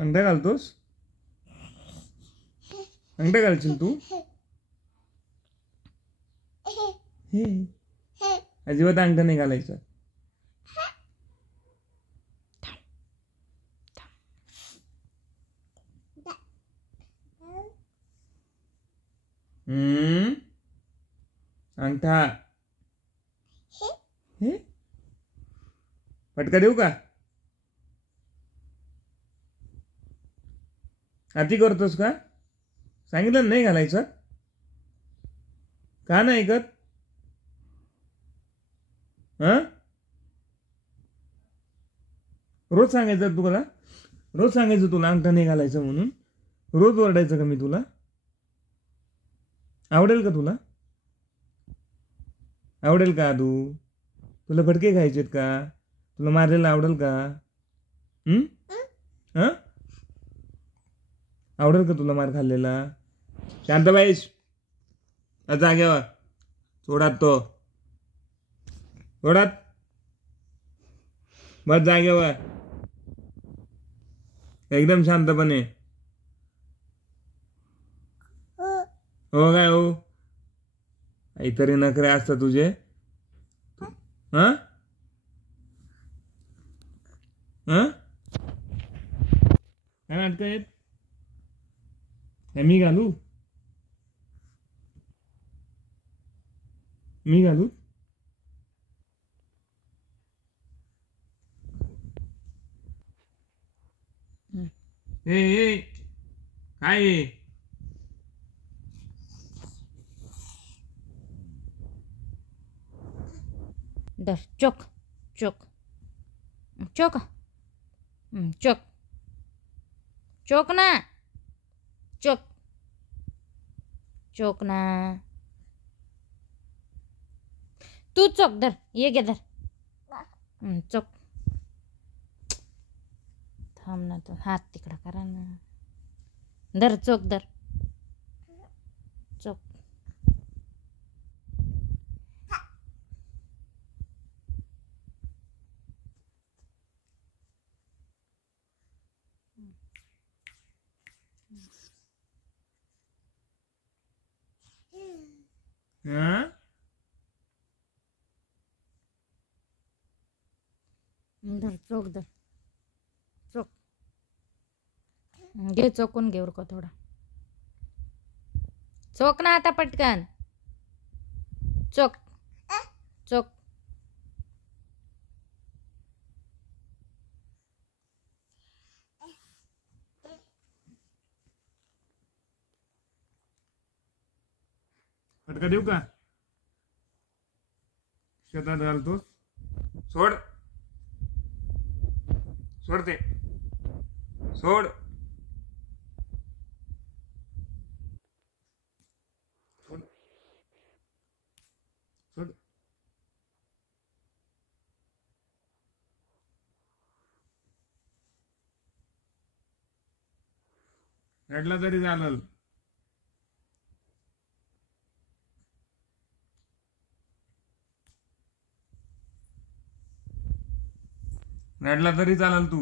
अंगठा घालतोस? अंगठा घालशील तू? अजिबात अंगठा नाही घालायचा. अंगठा फटका देऊ का? अति करतोस का? सांगितलं नाही घालायचं. का नाही ऐकत? रोज सांगायचं तुला? रोज सांगायचं तुला अंगठा नाही घालायचं म्हणून? रोज ओरडायचं का मी तुला? आवडेल का तुला? आवडेल का आदू? तुला फटके खायचेत का? तुला मारलेला आवडेल का? आवडेल का तुला मार खाल्लेला? शांत बाईस, जाग्यावर सोडात तो, सोडात बस जागेवर एकदम शांतपणे. हो काय हो? काहीतरी नखरे असतात तुझे. काय नाटक आहेत? मी घालू? मी घालू? ए काय? दर चोक चोक चोक चोक चोक ना, चोक चोक ना. तू चोक धर, ये घे धर. चोक. थांब ना, तू हात तिकडा करा ना. धर चोक धर, चोक. धर चोक धर, चोक घे, चोकून घे उरका थोडा. चोक ना आता पटकन. चोक चोक. फटका देऊ का? शेतात घालतोस? सोड, सोड ते, सोड. सोड, सोड. रडला तरी चालेल. रडला तरी चालेल तू.